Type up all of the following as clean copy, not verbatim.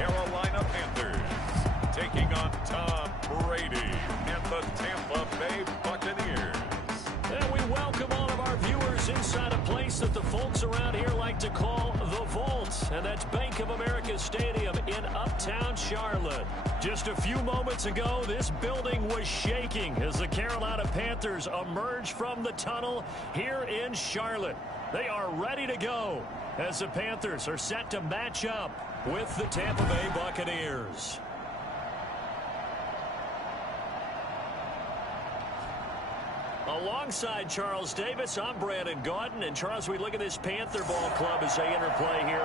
Carolina Panthers taking on Tom Brady and the Tampa Bay Buccaneers. And we welcome all of our viewers inside a place that the folks around here like to call the Vault. And that's Bank of America Stadium in uptown Charlotte. Just a few moments ago, this building was shaking as the Carolina Panthers emerged from the tunnel here in Charlotte. They are ready to go as the Panthers are set to match up with the Tampa Bay Buccaneers. Alongside Charles Davis, I'm Brandon Gaudin. And Charles, we look at this Panther ball club as they interplay here.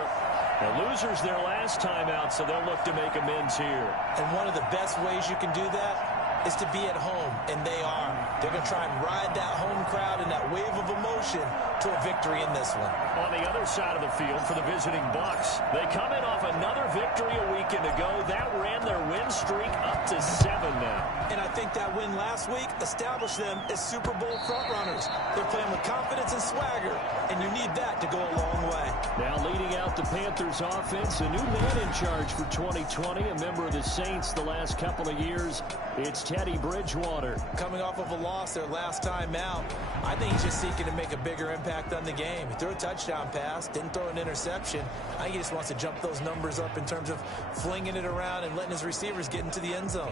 The losers their last time out, so they'll look to make amends here. And one of the best ways you can do that is to be at home, and they are. They're going to try and ride that home crowd and that wave of emotion to a victory in this one. On the other side of the field for the visiting Bucs, they come in off another victory a weekend ago. That ran their win streak up to 7 now. And I think that win last week established them as Super Bowl frontrunners. They're playing with confidence and swagger, and you need that to go a long way. Now leading out the Panthers offense, a new man in charge for 2020, a member of the Saints the last couple of years. It's Teddy Bridgewater. Coming off of a loss their last time out, I think he's just seeking to make a bigger impact on the game. He threw a touchdown pass, didn't throw an interception. I think he just wants to jump those numbers up in terms of flinging it around and letting his receivers get into the end zone.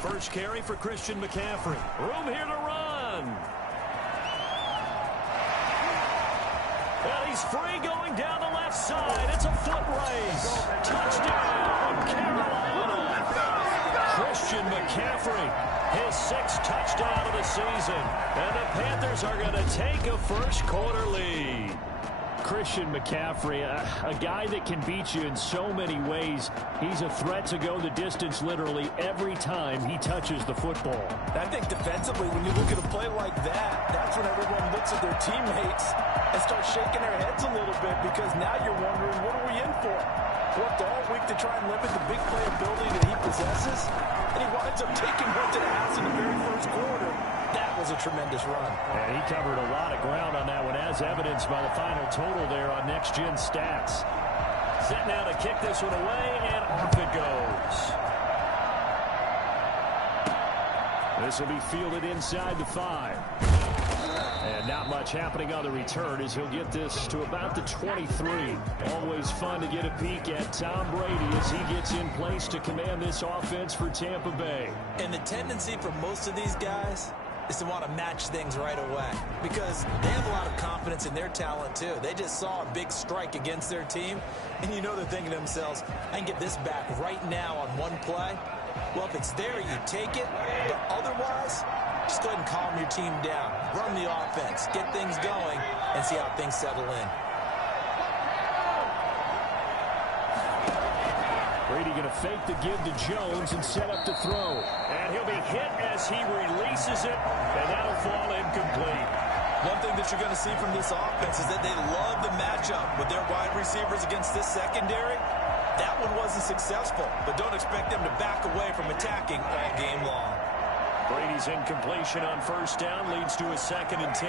First carry for Christian McCaffrey. Room here to run. And he's free going down the left side. It's a foot race. Touchdown, Carolina. Christian McCaffrey, his 6th touchdown of the season. And the Panthers are going to take a first quarter lead. Christian McCaffrey, a guy that can beat you in so many ways. He's a threat to go the distance literally every time he touches the football. I think defensively, when you look at a play like that, that's when everyone looks at their teammates and starts shaking their heads a little bit, because now you're wondering, what are we in for? Worked all week to try and limit the big play ability that he possesses, and he winds up taking one to the house in the very first quarter. That was a tremendous run. And he covered a lot of ground on that one, as evidenced by the final total there on Next Gen Stats. Set now to kick this one away, and off it goes. This will be fielded inside the 5. And not much happening on the return as he'll get this to about the 23. Always fun to get a peek at Tom Brady as he gets in place to command this offense for Tampa Bay. And the tendency for most of these guys is to want to match things right away, because they have a lot of confidence in their talent too. They just saw a big strike against their team, and you know they're thinking to themselves, I can get this back right now on one play. Well, if it's there, you take it, but otherwise, just go ahead and calm your team down. Run the offense, get things going, and see how things settle in. Brady going to fake the give to Jones and set up to throw. And he'll be hit as he releases it, and that'll fall incomplete. One thing that you're going to see from this offense is that they love the matchup with their wide receivers against this secondary. That one wasn't successful, but don't expect them to back away from attacking all game long. Brady's incompletion on first down leads to a 2nd and 10.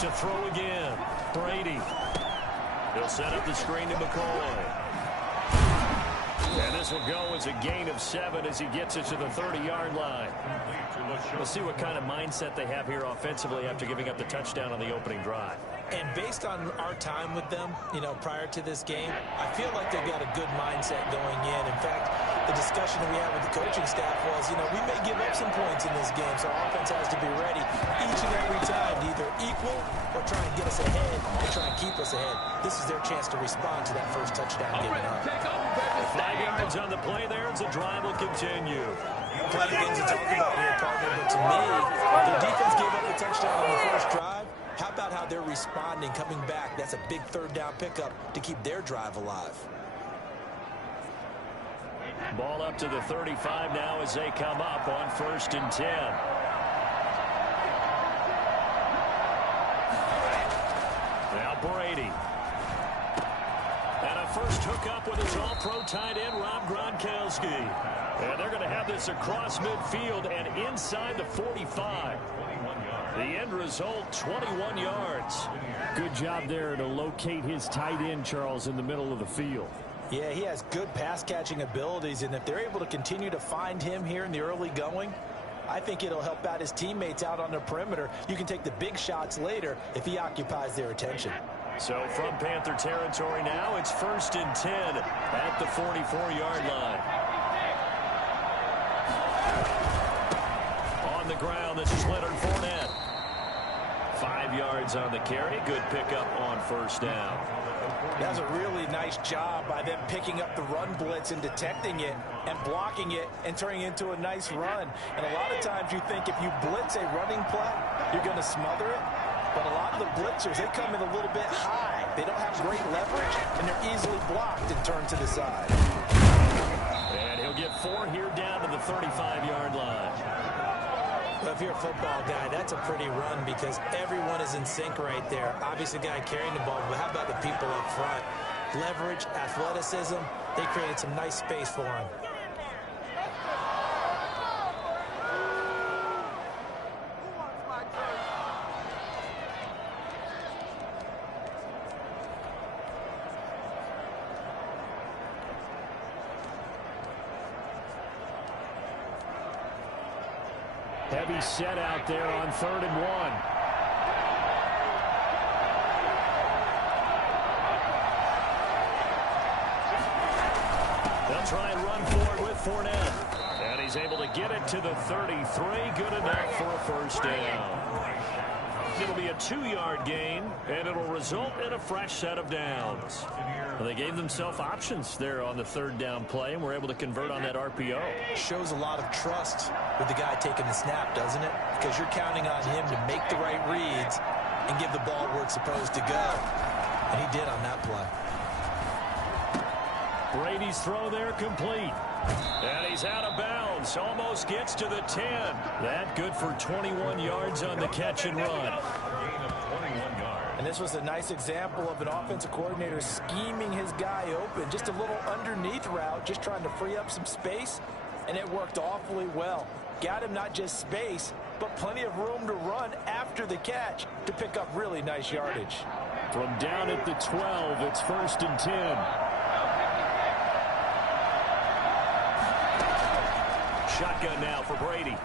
To throw again, Brady. He'll set up the screen to McCoy. And this will go as a gain of 7 as he gets it to the 30-yard line. We'll see what kind of mindset they have here offensively after giving up the touchdown on the opening drive. And based on our time with them, prior to this game, I feel like they've got a good mindset going in. In fact, the discussion that we had with the coaching staff was, we may give up some points in this game, so our offense has to be ready each and every time to either equal or try and get us ahead and try and keep us ahead. This is their chance to respond to that first touchdown given up. 5 yards on the play there as the drive will continue. Plenty of things to talk about here, partner, but to me, their defense gave up the touchdown on the first drive. How about how they're responding, coming back? That's a big 3rd down pickup to keep their drive alive. Ball up to the 35 now as they come up on 1st and 10. Now Brady. And a first hookup with his all-pro tight end, Rob Gronkowski. And they're going to have this across midfield and inside the 45. The end result, 21 yards. Good job there to locate his tight end, Charles, in the middle of the field. Yeah, he has good pass-catching abilities, and if they're able to continue to find him here in the early going, I think it'll help out his teammates out on the perimeter. You can take the big shots later if he occupies their attention. So from Panther territory now, it's 1st and 10 at the 44-yard line. On the ground, this is Leonard Fournette. 5 yards on the carry. Good pickup on first down. That was a really nice job by them picking up the run blitz and detecting it and blocking it and turning it into a nice run. And a lot of times you think if you blitz a running play, you're going to smother it. But a lot of the blitzers, they come in a little bit high. They don't have great leverage, and they're easily blocked and turned to the side. And he'll get 4 here down to the 35-yard line. Well, if you're a football guy, that's a pretty run because everyone is in sync right there. Obviously, the guy carrying the ball, but how about the people up front? Leverage, athleticism, they created some nice space for him. Heavy set out there on 3rd and 1. They'll try and run forward with Fournette. And he's able to get it to the 33. Good enough for a first down. It'll be a 2-yard gain, and it'll result in a fresh set of downs. Well, they gave themselves options there on the 3rd down play, and were able to convert on that RPO. Shows a lot of trust with the guy taking the snap, doesn't it? Because you're counting on him to make the right reads and give the ball where it's supposed to go. And he did on that play. Brady's throw there complete. And he's out of bounds. Almost gets to the 10. That good for 21 yards on the catch and run. And this was a nice example of an offensive coordinator scheming his guy open. Just a little underneath route, just trying to free up some space. And it worked awfully well. Got him not just space, but plenty of room to run after the catch to pick up really nice yardage. From down at the 12, it's 1st and 10. Shotgun now for Brady.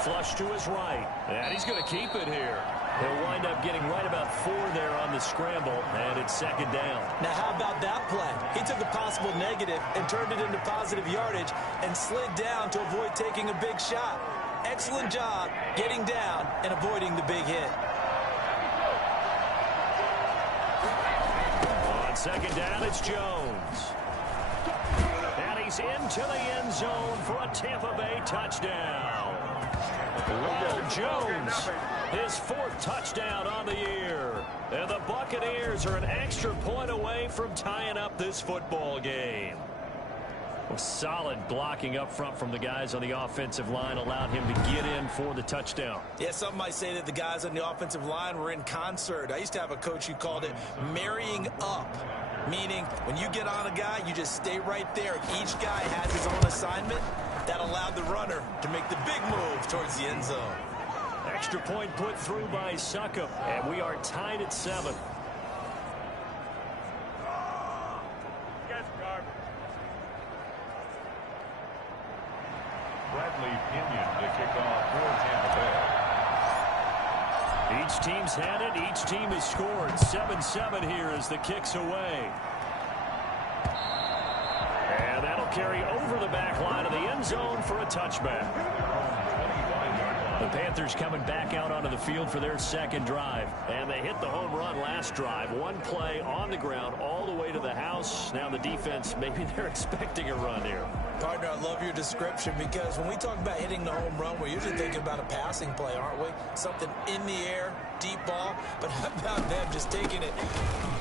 Flush to his right. And he's going to keep it here. He'll wind up getting right about 4 there on the scramble, and it's 2nd down. Now, how about that play? He took the possible negative and turned it into positive yardage and slid down to avoid taking a big shot. Excellent job getting down and avoiding the big hit. On 2nd down, it's Jones. And he's into the end zone for a Tampa Bay touchdown. Ronald Jones, his 4th touchdown on the year. And the Buccaneers are an extra point away from tying up this football game. Well, solid blocking up front from the guys on the offensive line allowed him to get in for the touchdown. Yeah, some might say that the guys on the offensive line were in concert. I used to have a coach who called it marrying up, meaning when you get on a guy, you just stay right there. Each guy has his own assignment. That allowed the runner to make the big move towards the end zone. Extra point put through by Succop, and we are tied at 7. Bradley Pinion to kick off for Tampa Bay. Each team's had it. Each team has scored. 7-7 here as the kick's away. And that'll carry over the back line of the end zone for a touchback. The Panthers coming back out onto the field for their 2nd drive. And they hit the home run last drive. One play on the ground all the way to the house. Now the defense, maybe they're expecting a run here. Partner, I love your description because when we talk about hitting the home run, we're usually thinking about a passing play, aren't we? Something in the air, deep ball. But how about them just taking it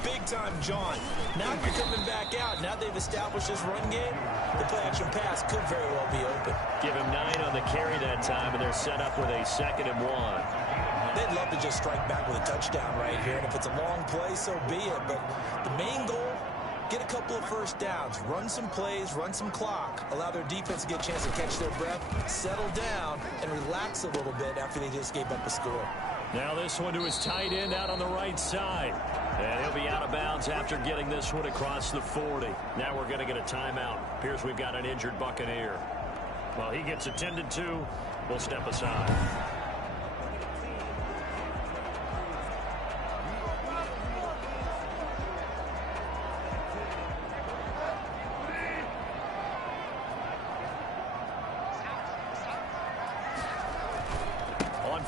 big-time John? Now you're coming back out. Now they've established this run game. The play-action pass could very well be open. Give him 9 on the carry that time, and they're set up with a 2nd and 1. They'd love to just strike back with a touchdown right here. And if it's a long play, so be it. But the main goal get a couple of first downs, run some plays, run some clock, allow their defense to get a chance to catch their breath, settle down, and relax a little bit after they just gave up a score. Now this one to his tight end out on the right side. And he'll be out of bounds after getting this one across the 40. Now we're going to get a timeout. Appears we've got an injured Buccaneer. Well, he gets attended to. We'll step aside.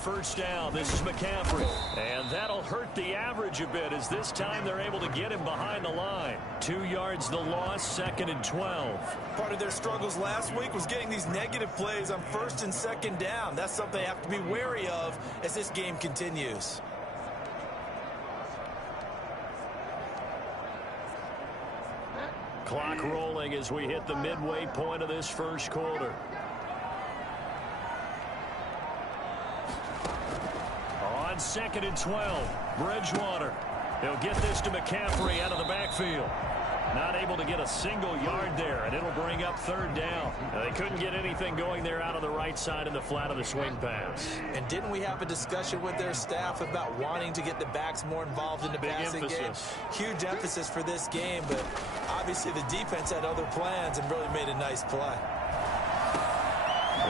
First down, this is McCaffrey. And that'll hurt the average a bit as this time they're able to get him behind the line. 2 yards the loss, 2nd and 12. Part of their struggles last week was getting these negative plays on 1st and 2nd down. That's something they have to be wary of as this game continues. Clock rolling as we hit the midway point of this first quarter. On 2nd and 12, Bridgewater. He'll get this to McCaffrey out of the backfield. Not able to get a single yard there, and it'll bring up 3rd down. They couldn't get anything going there out of the right side in the flat of the swing pass. And didn't we have a discussion with their staff about wanting to get the backs more involved in the passing game? Huge emphasis for this game, but obviously the defense had other plans and really made a nice play.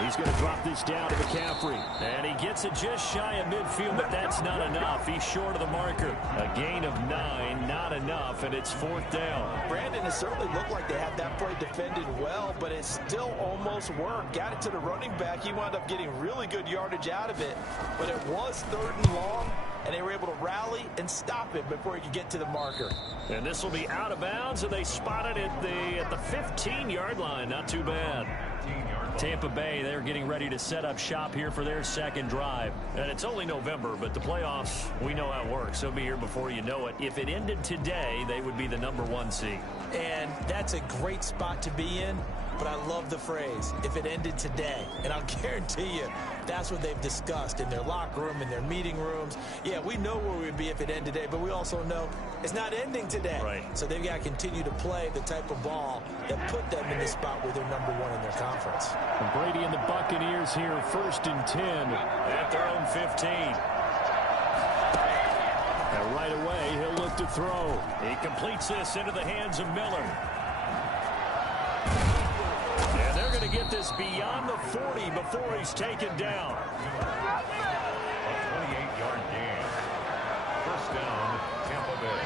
He's going to drop this down to McCaffrey. And he gets it just shy of midfield, but that's not enough. He's short of the marker. A gain of 9, not enough, and it's 4th down. Brandon, it certainly looked like they had that play defended well, but it still almost worked. Got it to the running back. He wound up getting really good yardage out of it, but it was 3rd and long, and they were able to rally and stop it before he could get to the marker. And this will be out of bounds, and they spot it at the 15-yard line. Not too bad. Tampa Bay, they're getting ready to set up shop here for their 2nd drive. And it's only November, but the playoffs, we know how it works. They'll be here before you know it. If it ended today, they would be the #1 seed. And that's a great spot to be in, but I love the phrase, if it ended today. And I'll guarantee you, that's what they've discussed in their locker room, in their meeting rooms. Yeah, we know where we'd be if it ended today, but we also know it's not ending today. Right. So they've got to continue to play the type of ball that put them in the spot where they're #1 in their conference. And Brady and the Buccaneers here, 1st and 10 at their own 15. And right away, he'll look to throw. He completes this into the hands of Miller. And they're going to get this beyond the 40 before he's taken down. A 28-yard gain. 1st down, Tampa Bay.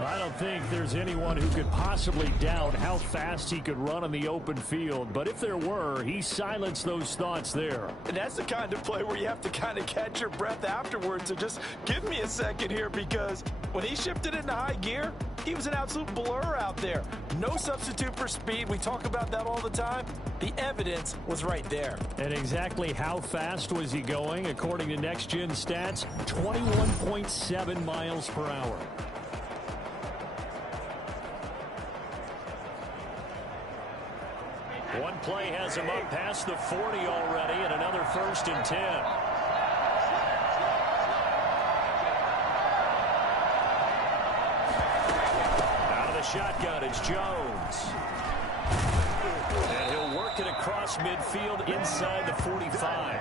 I don't think there's anyone who could possibly doubt how fast he could run on the open field. But if there were, he silenced those thoughts there. And that's the kind of play where you have to kind of catch your breath afterwards. So just give me a second here, because when he shifted into high gear, he was an absolute blur out there. No substitute for speed. We talk about that all the time. The evidence was right there. And exactly how fast was he going? According to Next Gen Stats, 21.7 miles per hour. One play has him up past the 40 already, and another 1st and 10. Out of the shotgun, it's Jones. And he'll work it across midfield inside the 45.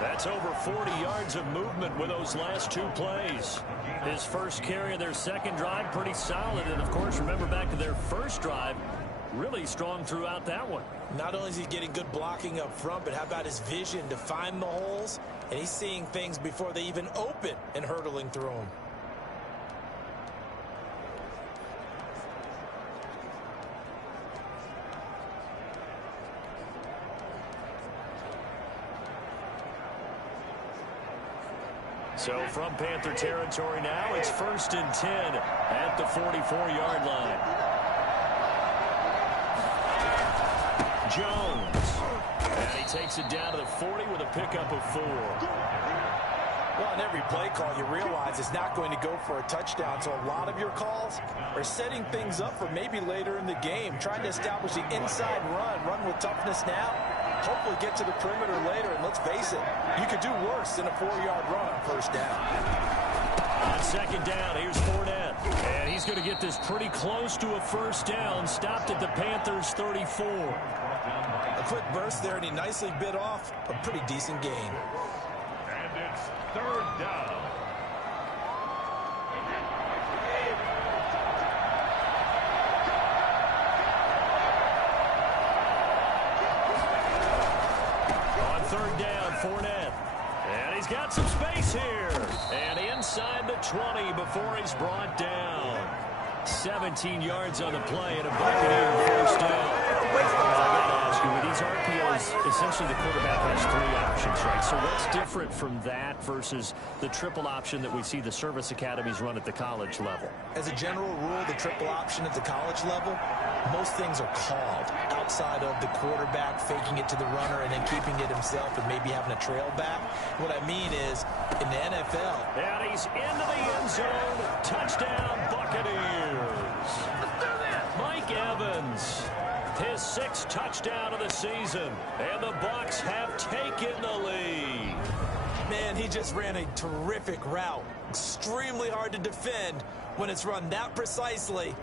That's over 40 yards of movement with those last 2 plays. His first carry of their 2nd drive, pretty solid. And, of course, remember back to their 1st drive, really strong throughout that one. Not only is he getting good blocking up front, but how about his vision to find the holes? And he's seeing things before they even open and hurtling through them. So from Panther territory now, it's 1st and 10 at the 44-yard line. Jones. And he takes it down to the 40 with a pickup of 4. Well, on every play call, you realize it's not going to go for a touchdown. So a lot of your calls are setting things up for maybe later in the game, trying to establish the inside run with toughness now. Hopefully get to the perimeter later, and let's face it, you could do worse than a 4-yard run on 1st down. On second down, here's Fournette. And he's going to get this pretty close to a first down. Stopped at the Panthers' 34. A quick burst there, and he nicely bit off a pretty decent gain. And it's third down. On third down, Fournette. And he's got some space here. And inside the 20 before he's brought down. 17 yards on the play and a Buccaneer first down. I got to ask you, with these RPOs, essentially the quarterback has three options, right? So what's different from that versus the triple option that we see the service academies run at the college level? As a general rule, the triple option at the college level, most things are called outside of the quarterback faking it to the runner and then keeping it himself and maybe having a trail back. What I mean is, in the NFL. And he's into the end zone. Touchdown, Buccaneers. Mike Evans, his sixth touchdown of the season. And the Bucs have taken the lead. Man, he just ran a terrific route. Extremely hard to defend when it's run that precisely.